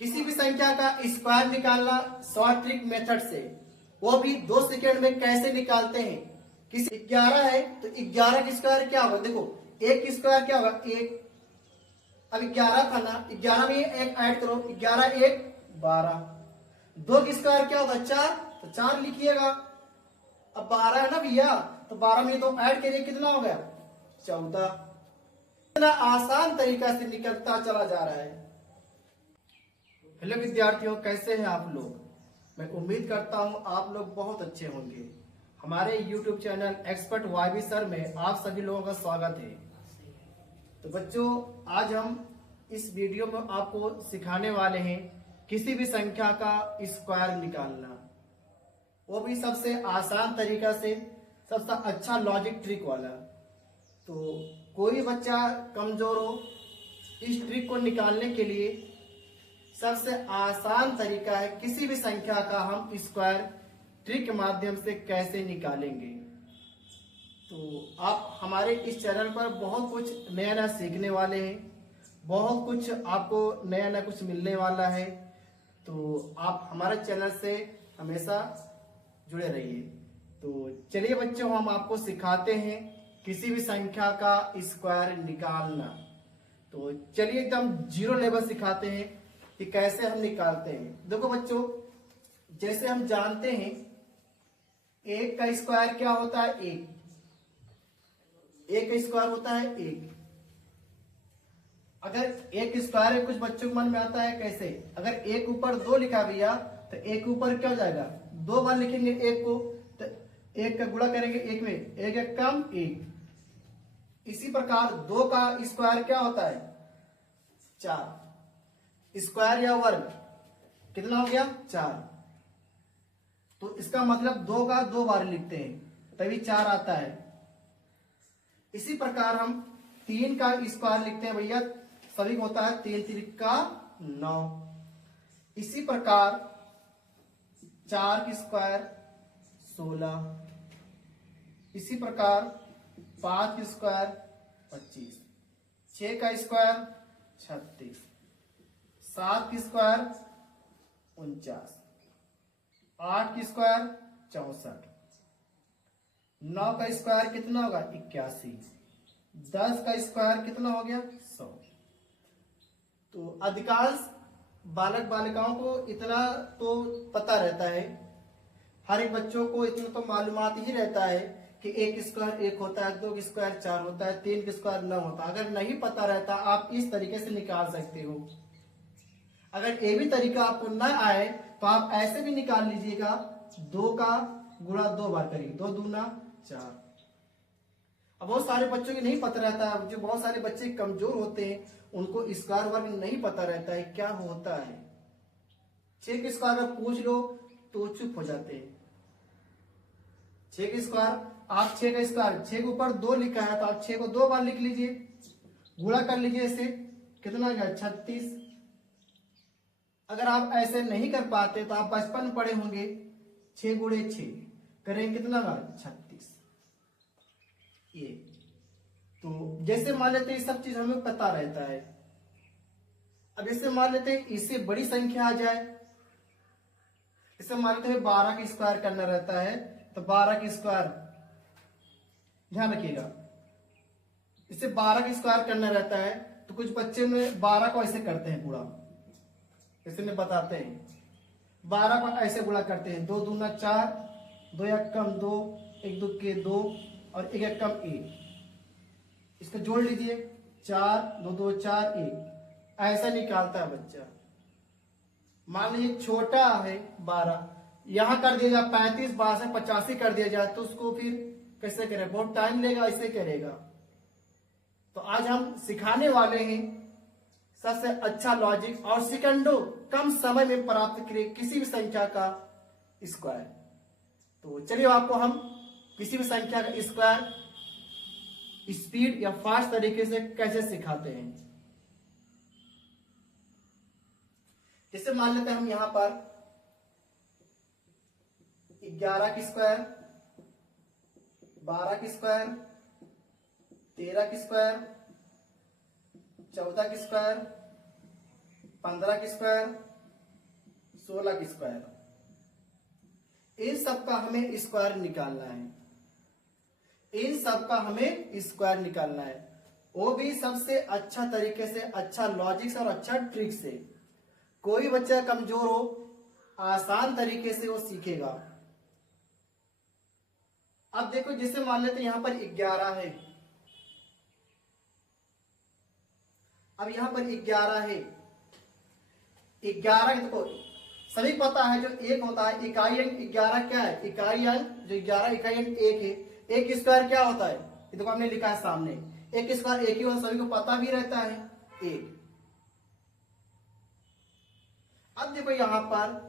किसी भी संख्या का स्क्वायर निकालना शॉर्ट ट्रिक मेथड से, वो भी 2 सेकेंड में कैसे निकालते हैं। किसी 11 है तो 11 का स्क्वायर क्या होगा, देखो एक की स्क्वायर क्या होगा, एक। अब 11 था ना, 11 में एक ऐड करो, 11 एक 12। 2 की स्क्वायर क्या होगा, 4, तो 4 लिखिएगा। अब 12 है ना भैया, तो 12 में 2 ऐड करिए, कितना हो गया, 14। इतना आसान तरीका से निकलता चला जा रहा है। हेलो विद्यार्थियों, कैसे हैं आप लोग। मैं उम्मीद करता हूं आप लोग बहुत अच्छे होंगे। हमारे YouTube channel expert YB sir में आप सभी लोगों का स्वागत है। तो बच्चों, आज हम इस वीडियो में आपको सिखाने वाले हैं किसी भी संख्या का स्क्वायर निकालना, वो भी सबसे आसान तरीका से, सबसे अच्छा लॉजिक ट्रिक वाला। तो कोई बच्चा कमजोर हो, इस ट्रिक को निकालने के लिए सबसे आसान तरीका है किसी भी संख्या का हम स्क्वायर ट्रिक के माध्यम से कैसे निकालेंगे। तो आप हमारे इस चैनल पर बहुत कुछ नया नया सीखने वाले हैं, बहुत कुछ आपको नया नया कुछ मिलने वाला है। तो आप हमारे चैनल से हमेशा जुड़े रहिए। तो चलिए बच्चों, हम आपको सिखाते हैं किसी भी संख्या का स्क्वायर निकालना। तो चलिए एकदम जीरो लेवल सिखाते हैं कि कैसे हम निकालते हैं। देखो बच्चों, जैसे हम जानते हैं एक का स्क्वायर क्या होता है, एक का स्क्वायर होता है एक। अगर एक स्क्वायर है, कुछ बच्चों के मन में आता है कैसे, अगर एक ऊपर 2 लिखा भैया तो एक ऊपर क्या हो जाएगा, 2 बार लिखेंगे एक को, तो एक का गुणा करेंगे एक में, एक एक कम एक। इसी प्रकार 2 का स्क्वायर क्या होता है, 4। स्क्वायर या वर्ग कितना हो गया, 4। तो इसका मतलब 2 का 2 बार लिखते हैं तभी 4 आता है। इसी प्रकार हम 3 का स्क्वायर लिखते हैं भैया, सभी को होता है 3 त्रिक का 9। इसी प्रकार 4 की स्क्वायर 16। इसी प्रकार 5 की स्क्वायर 25। 6 का स्क्वायर 36। 7 की स्क्वायर 49। 8 की स्क्वायर 64। 9 का स्क्वायर कितना होगा, 81। 10 का स्क्वायर कितना हो गया, 100। तो अधिकांश बालक बालिकाओं को इतना तो पता रहता है, हर एक बच्चों को इतना तो मालूमात ही रहता है कि एक स्क्वायर 1 होता है, 2 का स्क्वायर 4 होता है, 3 का स्क्वायर 9 होता है। अगर नहीं पता रहता आप इस तरीके से निकाल सकते हो। अगर ये भी तरीका आपको न आए तो आप ऐसे भी निकाल लीजिएगा, 2 का गुणा 2 बार करिए, 2 दूना 4। अब बहुत सारे बच्चों को नहीं पता रहता है, जो बहुत सारे बच्चे कमजोर होते हैं उनको स्क्वायर वर्ग नहीं पता रहता है क्या होता है। 6 के स्क्वायर अगर पूछ लो तो चुप हो जाते हैं। 6 के स्क्वायर, आप 6 का स्क्वायर, 6 के ऊपर 2 लिखा है तो आप 6 को 2 बार लिख लीजिए, गुणा कर लीजिए, इसे कितना गया, 36। अगर आप ऐसे नहीं कर पाते तो आप बचपन में पढ़े होंगे, 6 गुणे 6 करेंगे कितना बार, 36। ये तो जैसे मान लेते हैं सब चीज हमें पता रहता है। अब जैसे मान लेते हैं इससे बड़ी संख्या आ जाए, जैसे मान लेते हैं 12 की स्क्वायर करना रहता है, तो 12 की स्क्वायर ध्यान रखिएगा, इससे 12 की स्क्वायर करना रहता है तो कुछ बच्चे में 12 को ऐसे करते हैं पूरा, जैसे में बताते हैं 12 को ऐसे गुणा करते हैं, 2 दूना 4, 2 एक कम 2, 1 दो के 2 और 1 एक कम 1। इसको जोड़ लीजिए, 4 2 2 4 1, ऐसा निकालता है बच्चा। मान लीजिए छोटा है 12, यहां कर दिया जाए 35, 12 से 85 कर दिया जाए तो उसको फिर कैसे करें, बहुत टाइम लेगा, ऐसे करेगा। तो आज हम सिखाने वाले हैं सबसे अच्छा लॉजिक और सेकंडों कम समय में प्राप्त करें किसी भी संख्या का स्क्वायर। तो चलिए आपको हम किसी भी संख्या का स्क्वायर स्पीड या फास्ट तरीके से कैसे सिखाते हैं। जैसे मान लेते हैं हम यहां पर 11 की स्क्वायर, 12 की स्क्वायर, 13 की स्क्वायर, 14 की स्क्वायर, 15 की स्क्वायर, 16 की स्क्वायर, इन सब का हमें स्क्वायर निकालना है। इन सब का हमें स्क्वायर निकालना है, वो भी सबसे अच्छा तरीके से, अच्छा लॉजिक से और अच्छा ट्रिक से। कोई बच्चा कमजोर हो, आसान तरीके से वो सीखेगा। अब देखो, जैसे मान लेते हैं यहां पर 11 है, अब यहां पर 11 है। 11 देखो सभी पता है, जो एक होता है इकाई अंक 11 क्या है, इकाई अंक जो 11 इकाई अंक 1 है। एक स्क्वायर क्या होता है, ये देखो हमने लिखा है सामने, एक स्क्वायर एक ही होता है, सभी को पता भी रहता है, एक। अब देखो यहां पर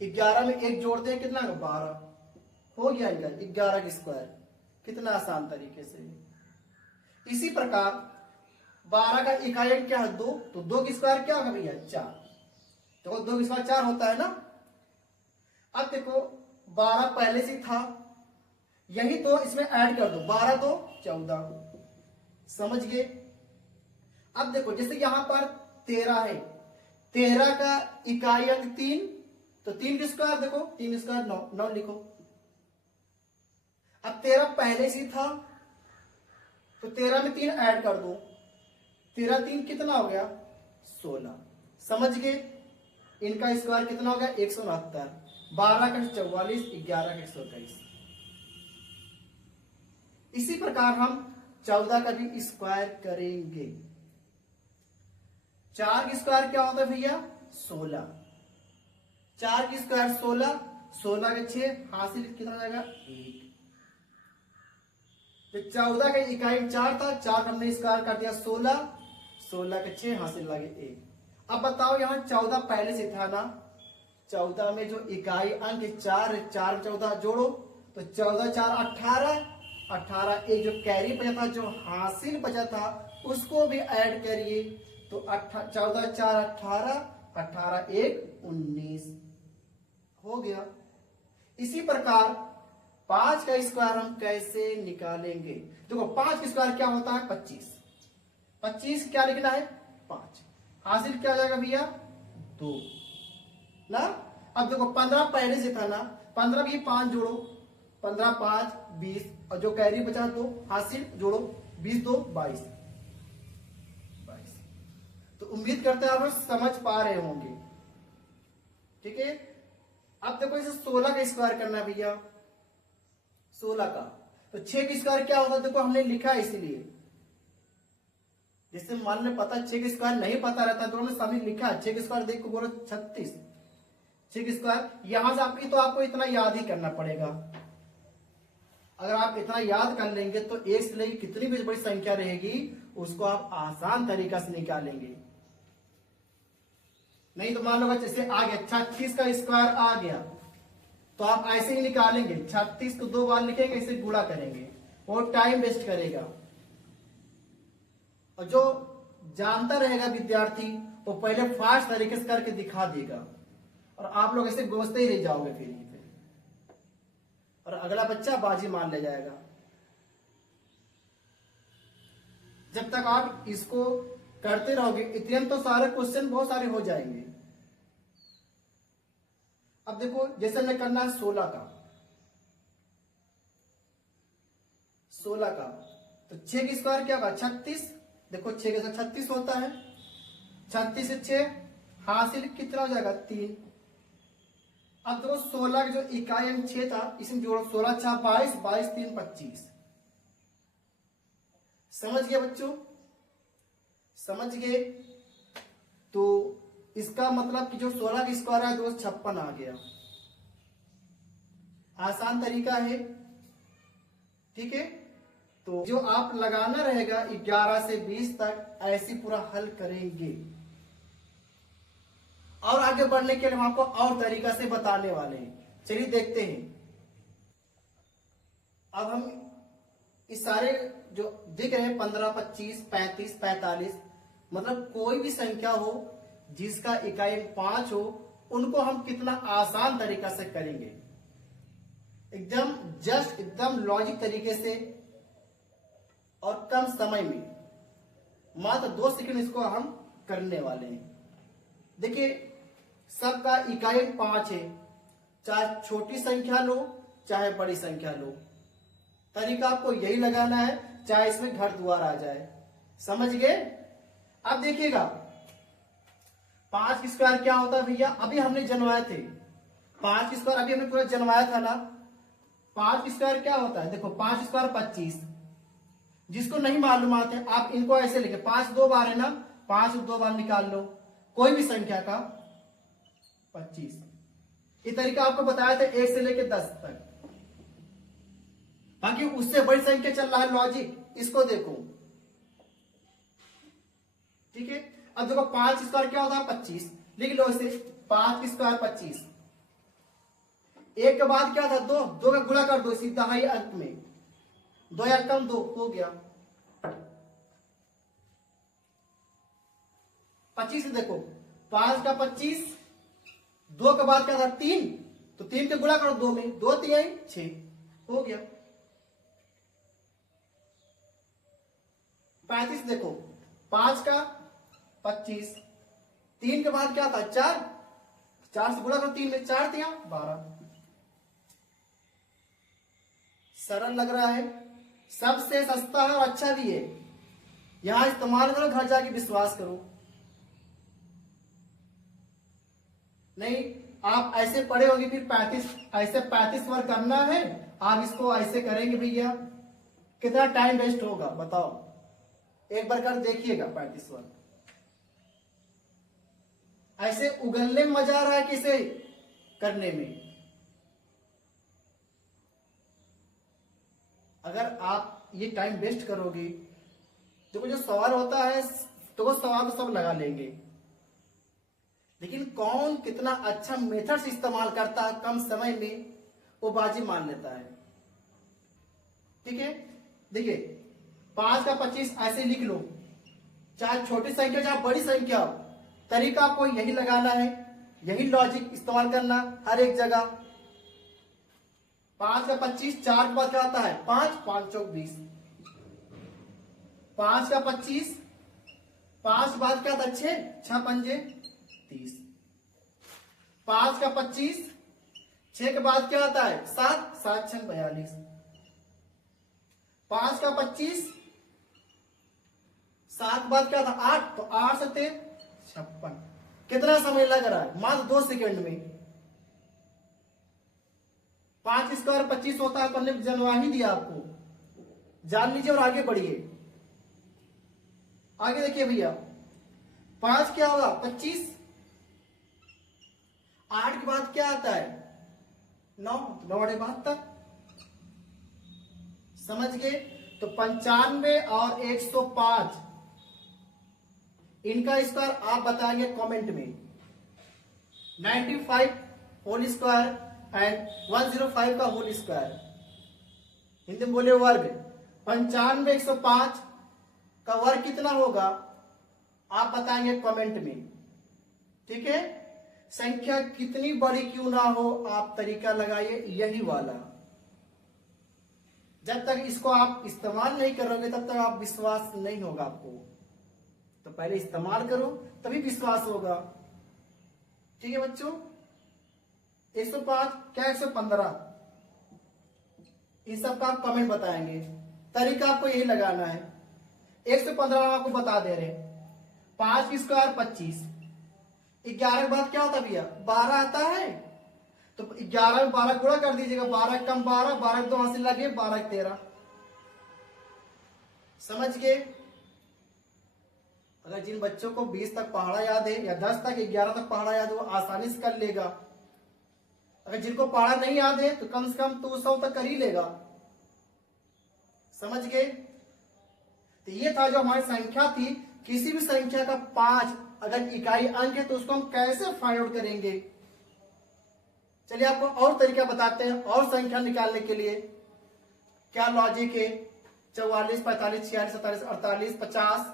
11 में एक जोड़ते हैं, कितना 12 हो गया इनका 11 की स्क्वायर। कितना आसान तरीके से। इसी प्रकार 12 का इकाई अंक क्या है, 2, तो 2 की स्क्वायर क्या होगा भैया, 4। तो 2 की स्क्वायर 4 होता है ना। अब देखो 12 पहले से था, यही तो इसमें ऐड कर दो, 12 तो 14, समझ गए। अब देखो जैसे यहां पर 13 है, 13 का इकाई अंक 3, तो 3 की स्क्वायर देखो, 3 की स्क्वायर 9, 9 लिखो। अब 13 पहले से था, तो 13 में 3 ऐड कर दो, 13 3 कितना हो गया, 16, समझ गए। इनका स्क्वायर कितना हो गया, 169, 12 का 44, 11 का 121। इसी प्रकार हम 14 का भी स्क्वायर करेंगे। 4 की स्क्वायर क्या होता है भैया, 16, 4 की स्क्वायर 16, 16 के 6 हासिल कितना जाएगा, 1। तो 14 का इकाई 4 था, 4 हमने स्क्वायर कर दिया 16, 16 के 6 हासिल लगे 1। अब बताओ यहां 14 पहले से था ना, 14 में जो इकाई अंक 4 है, 4 14 जोड़ो, तो 14 4 18, 18 एक जो कैरी बचा था, जो हासिल बचा था, उसको भी ऐड करिए, तो 14 4 18, 18 1 19 हो गया। इसी प्रकार 5 का स्क्वायर हम कैसे निकालेंगे, देखो 5 का स्क्वायर क्या होता है, 25, 25 क्या लिखना है, 5, हासिल क्या हो जाएगा भैया, 2 ना। अब देखो 15 पहले से था ना, 15 भी 5 जोड़ो, 15 5 20, और जो कैरी बचा 2 हासिल जोड़ो, 20 2 22। तो उम्मीद करते हैं आप लोग समझ पा रहे होंगे, ठीक है। अब देखो इसे 16 का स्क्वायर करना है भैया, 16 का, तो 6 का स्क्वायर क्या होता है, देखो हमने लिखा है इसीलिए, जैसे मान लो पता 6 का स्क्वायर नहीं पता रहता, तो हमने सामने लिखा है 6 का स्क्वायर, देख को बोलो 36, 6 का स्क्वायर यहां से आपकी, तो आपको इतना याद ही करना पड़ेगा। अगर आप इतना याद कर लेंगे तो एक से लेकर कितनी भी बड़ी संख्या रहेगी उसको आप आसान तरीका से निकालेंगे। नहीं तो मान लो जैसे आ गया 36 का स्क्वायर आ गया, तो आप ऐसे ही निकालेंगे, 36 को 2 बार लिखेंगे, इसे गुणा करेंगे, और टाइम वेस्ट करेगा। और जो जानता रहेगा विद्यार्थी, वो पहले फास्ट तरीके से करके दिखा देगा, और आप लोग ऐसे गोसते ही रह जाओगे फिर यहीं पे, और अगला बच्चा बाजी मान ले जाएगा। जब तक आप इसको करते रहोगे, इतने तो सारे क्वेश्चन बहुत सारे हो जाएंगे। अब देखो जैसे हमने करना है 16 का, 16 का, तो 6 की स्क्वायर क्या होगा, 36, देखो 6 के साथ 36 होता है, 36 से 6 हासिल कितना हो जाएगा, 3। अब देखो 16 का जो इकाई अंक 6 था, इसमें जोड़ो, 16 6 22, 22 3 25। समझ गए बच्चों, समझ गए। तो इसका मतलब कि जो 16 का स्क्वायर है 256 आ गया। आसान तरीका है, ठीक है। तो जो आप लगाना रहेगा 11 से 20 तक, ऐसी पूरा हल करेंगे। और आगे बढ़ने के लिए हम आपको और तरीका से बताने वाले हैं, चलिए देखते हैं। अब हम इस सारे जो दिख रहे हैं 15 25 35 45, मतलब कोई भी संख्या हो जिसका इकाई 5 हो, उनको हम कितना आसान तरीका से करेंगे, एकदम जस्ट एकदम लॉजिक तरीके से, और कम समय में, मात्र 2 सेकंड इसको हम करने वाले हैं। देखिए सबका इकाई 5 है, चाहे छोटी संख्या लो चाहे बड़ी संख्या लो, तरीका आपको यही लगाना है, चाहे इसमें घर द्वार आ जाए। समझ गए? अब देखिएगा 5 स्क्वायर क्या होता है भैया, अभी हमने जनवाए थे 5 स्क्वायर, अभी हमने पूरा जनवाया था ना। 5 स्क्वायर क्या होता है, देखो 5 स्क्वायर 25। जिसको नहीं मालूम आते आप इनको ऐसे लिखे, 5 2 बार है ना, 5 2 बार निकाल लो कोई भी संख्या का 25। ये तरीका आपको बताया था 1 से लेकर 10 तक। बाकी उससे बड़ी संख्या चल रहा है लॉजिक, इसको देखो। ठीक है, अब देखो 5 स्क्वायर क्या होता है 25, लिख लो इसे 5 स्क्वायर 25। एक के बाद क्या था 2, 2 का गुणा कर दो सीधा ही अंक में, 2 या कम 2 हो गया 25। देखो 5 का 25, 2 के बाद क्या था 3, तो 3 के गुणा करो 2 में, 2 3 6 हो गया 35। देखो 5 का 25, 3 के बाद क्या था 4, 4 से गुणा करो 3 में, 4 3 12। सरल लग रहा है, सबसे सस्ता है और अच्छा भी है। यहां इस्तेमाल करो, घर जाके विश्वास करो। नहीं आप ऐसे पढ़े होंगे फिर 35 ऐसे 35 वर्ग करना है, आप इसको ऐसे करेंगे भैया कितना टाइम वेस्ट होगा बताओ, एक बार कर देखिएगा 35 वर्ग। ऐसे उगलने में मजा आ रहा है किसे करने में। अगर आप ये टाइम वेस्ट करोगे तो जो सवाल होता है तो वो सवाल तो सब लगा लेंगे, लेकिन कौन कितना अच्छा मेथड से इस्तेमाल करता है कम समय में वो बाजी मान लेता है। ठीक है, देखिए 5 का 25 ऐसे लिख लो, चाहे छोटी संख्या चाहे बड़ी संख्या हो, तरीका आपको यही लगाना है, यही लॉजिक इस्तेमाल करना हर एक जगह। 5 का 25, 4 के बाद क्या आता है 5, 5 चौक 20। 5 का 25, 5 के बाद क्या था 6, 6 पंजे 30। 5 का 25, 6 के बाद क्या आता है 7, 7 6 42। 5 का 25, 7 के बाद क्या था 8, तो 8 से 3 56। कितना समय लग रहा है मात्र 2 सेकंड में। 5 स्क्वायर 25 होता है तो हमने जनवा ही दिया आपको, जान लीजिए और आगे बढ़िए। आगे देखिए भैया 5 क्या होगा 25, 8 के बाद क्या आता है 9, 9 बड़े 72। समझ गए? तो 95 और 105 इनका स्क्वायर आप बताएंगे कमेंट में। 95 होल स्क्वायर एंड 105 का होल स्क्वायर, हिंदी में बोले वर्ग। 95 105 का वर्ग कितना होगा आप बताएंगे कमेंट में। ठीक है, संख्या कितनी बड़ी क्यों ना हो आप तरीका लगाइए यही वाला। जब तक इसको आप इस्तेमाल नहीं करोगे तब तक आप विश्वास नहीं होगा आपको, तो पहले इस्तेमाल करो तभी विश्वास होगा। ठीक है बच्चों, 105 क्या 115, इस सब का आप कमेंट बताएंगे, तरीका आपको यही लगाना है। 115 हम आपको बता दे रहे हैं। 5 की स्क्वायर 25, 11 के बाद क्या होता है भैया 12 आता है, तो 11 में 12 गुणा कर दीजिएगा, 12 कम 12, 12 2 हासिल लगे 12 13। समझ गए? अगर जिन बच्चों को 20 तक पहाड़ा याद है या 10 तक 11 तक पहाड़ा याद है वो आसानी से कर लेगा। अगर जिनको पहाड़ा नहीं याद है तो कम से कम 200 तक कर ही लेगा। समझ गए? तो ये था जो हमारी संख्या थी, किसी भी संख्या का 5 अगर इकाई अंक है तो उसको हम कैसे फाइंड आउट करेंगे। चलिए आपको और तरीका बताते हैं और संख्या निकालने के लिए क्या लॉजिक है। 44 45 46 47 48 50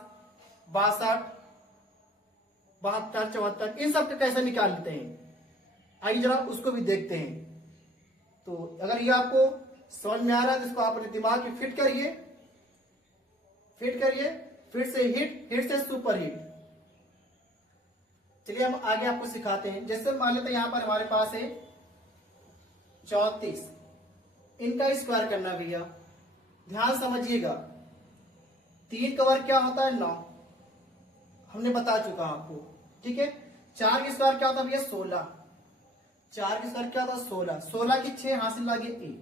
62 72 74 इन सब के कैसे निकाल लेते हैं, आइए जरा उसको भी देखते हैं। तो अगर ये आपको समझ में आ रहा है तो इसको आप अपने दिमाग में फिट करिए, फिर से हिट, हिट से सुपर हिट। चलिए हम आगे आपको सिखाते हैं। जैसे मान लेते हैं यहाँ पर हमारे पास है 34, इनका स्क्वायर करना भैया। ध्यान समझिएगा, 3 का वर्ग क्या होता है 9, हमने बता चुका आपको, ठीक है। 4 का स्क्वायर क्या होता है भैया 16, 4 का स्क्वायर क्या होता है 16, 16 की 6 हासिल लागे 1,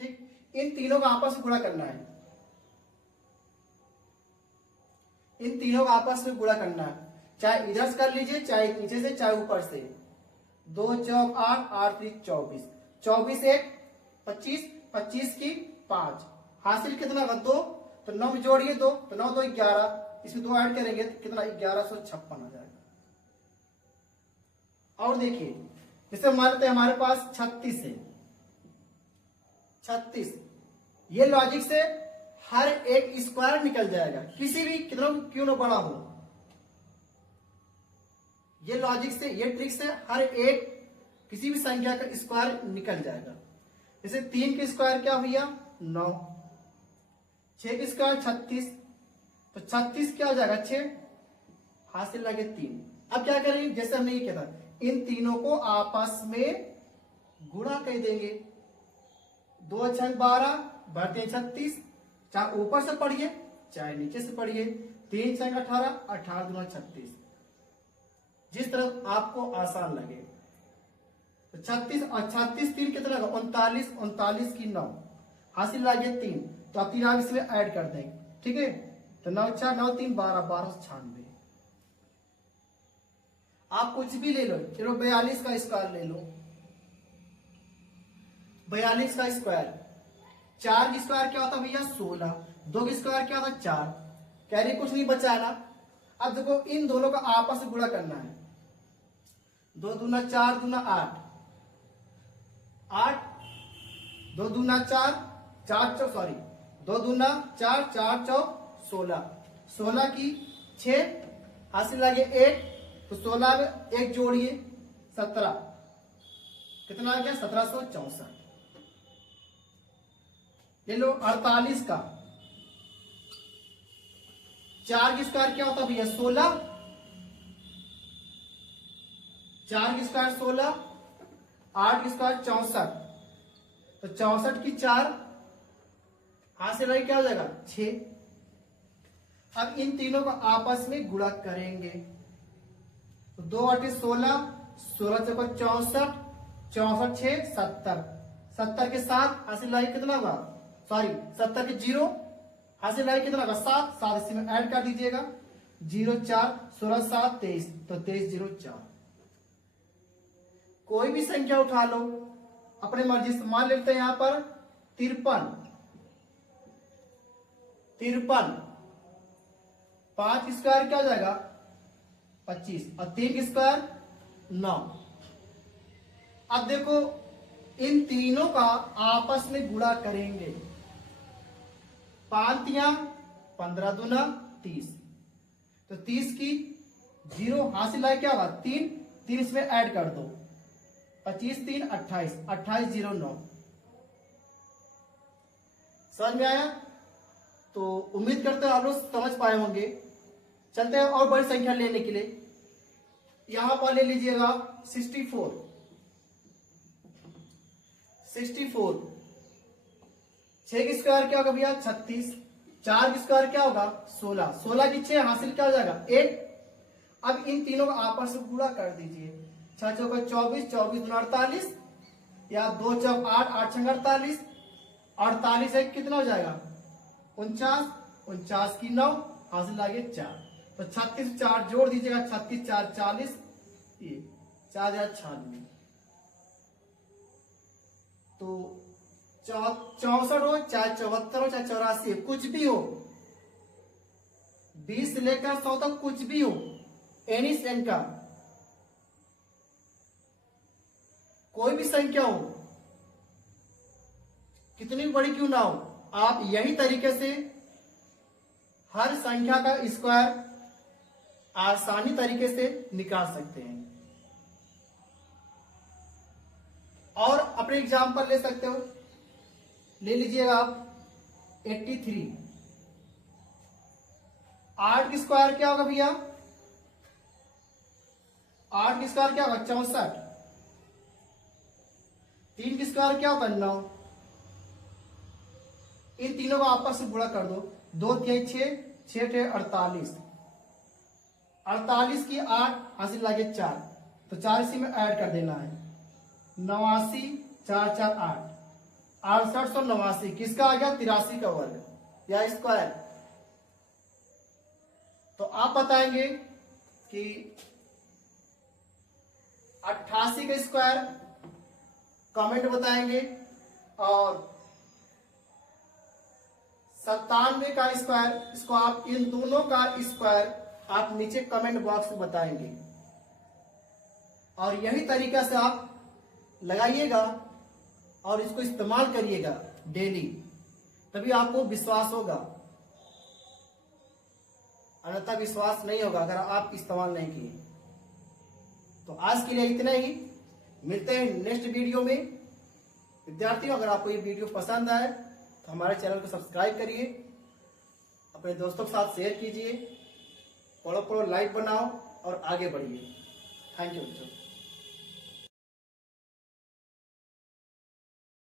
ठीक। इन तीनों का आपस में गुणा करना है, इन तीनों का आपस में गुणा करना है, चाहे इधर से कर लीजिए, चाहे नीचे से, चाहे ऊपर से। 2 चौक 8, 8 3 24, 24 1 25, 25 की 5, हासिल कितना होगा 2, तो 9 में जोड़िए 2, तो 9 2 11, इसमें 2 ऐड करेंगे तो कितना 1156 आ जाएगा। और देखिए जैसे मान लेते हैं हमारे पास 36 है, 36, ये लॉजिक से हर एक स्क्वायर निकल जाएगा, किसी भी कितना क्यों ना बड़ा हो। ये लॉजिक से, ये ट्रिक से हर एक किसी भी संख्या का स्क्वायर निकल जाएगा। जैसे 3 के स्क्वायर क्या भैया 9, 6 के स्क्वायर 36, तो 36 क्या हो जाएगा 6, हासिल लगे 3। अब क्या करेंगे, जैसे हमने ये किया था, इन तीनों को आपस में गुणा कर देंगे। 2 6 12, बढ़ते 36, चाहे ऊपर से पढ़िए चाहे नीचे से पढ़िए। 3 6 18, 18 दूना 36, जिस तरह आपको आसान लगे। तो 36 और 36 3 कितना होगा 39, 39 की 9, हासिल लागे 3, तो आप 3 आप इसमें ऐड कर देंगे, ठीक है। तो 9 4 9 3 12, 1296। आप कुछ भी ले लो, चलो 42 का स्क्वायर ले लो, 42 का स्क्वायर। 4 की स्क्वायर क्या होता है भैया 16, 2 की स्क्वायर क्या होता है 4, कैरी कुछ नहीं बचा ना। अब देखो इन दोनों का आपस में गुणा करना है। 2 दूना 4 दूना 8, 8 2 दूना 4, 4 चौ सॉरी 2 दूना 4, 4 चौ 16, 16 की 6, हासिल लगे 1, तो 16 में 1 जोड़िए 17, कितना आ गया 1764। ले लो 48 का, 4 की स्क्वायर क्या होता है भैया 16, 4 की स्क्वायर 16, 8 की स्क्वायर 64, तो 64 की 4, हासिल लगे क्या हो जाएगा 6। अब इन तीनों को आपस में गुणा करेंगे, तो 2 8 16, 16 चौका 64, 64 6 70, 70 के 7 हासिल लगे कितना होगा, सॉरी 70 के 0 हासिल लगे कितना होगा 7, 7 इसी में ऐड कर दीजिएगा। 0 4 16 7 23, तो 23 0 4। कोई भी संख्या उठा लो अपने मर्जी से। मान लेते हैं यहां पर 53, 53, 5 स्क्वायर क्या हो जाएगा 25, और 3 स्क्वायर 9। अब देखो इन तीनों का आपस में गुणा करेंगे। 5 तिया 15 दूना 30, तो 30 की 0 हासिल है क्या होगा 3, 3 इसमें ऐड कर दो। 25 3 28, 28 0 9। समझ में आया? तो उम्मीद करते हैं आप लोग समझ पाए होंगे। चलते हैं और बड़ी संख्या लेने के लिए। यहां पर ले लीजिएगा 64, 64, 6 की स्क्वायर क्या होगा भैया 36, 4 की स्क्वायर क्या होगा 16, 16 की 6 हासिल क्या हो जाएगा 1। अब इन तीनों को आपस में गुणा कर दीजिए। 6 चौका 24, 24 दूना 48, या 2 चौक 8, 8 छंग 48, 48 है कितना हो जाएगा 49, 49 की 9 हासिल आगे 4, तो 36 4 जोड़ दीजिएगा। 36 4 40, ये 4 96, तो 64 हो चाहे 74 हो चाहे 84 हो, कुछ भी हो, 20 से लेकर 100 तक कुछ भी हो, एनी संख्या, कोई भी संख्या हो, कितनी बड़ी क्यों ना हो, आप यही तरीके से हर संख्या का स्क्वायर आसानी तरीके से निकाल सकते हैं। और अपने एग्जाम्पल ले सकते हो, ले लीजिएगा आप 83, 8 की स्क्वायर क्या होगा भैया 8 की स्क्वायर क्या होगा 64, 3 की स्क्वायर क्या होगा 9। इन तीनों को आपस में गुणा कर दो, 2 3 6, 6 6 48, 48 की 8 हासिल लागे 4, तो 4 इसी में ऐड कर देना है, 89 4 4 8, 68 और 89 किसका आ गया 83 का वर्ग या स्क्वायर। तो आप बताएंगे कि 88 का स्क्वायर कमेंट बताएंगे और 97 का स्क्वायर, इसको आप इन दोनों का स्क्वायर आप नीचे कमेंट बॉक्स में बताएंगे। और यही तरीका से आप लगाइएगा और इसको इस्तेमाल करिएगा डेली, तभी आपको विश्वास होगा, अन्यथा विश्वास नहीं होगा अगर आप इस्तेमाल नहीं किए। तो आज के लिए इतना ही, मिलते हैं नेक्स्ट वीडियो में। विद्यार्थियों अगर आपको ये वीडियो पसंद आए तो हमारे चैनल को सब्सक्राइब करिए, अपने दोस्तों के साथ शेयर कीजिए, पढ़ो पढ़ो लाइक बनाओ और आगे बढ़िए। थैंक यू बच्चों।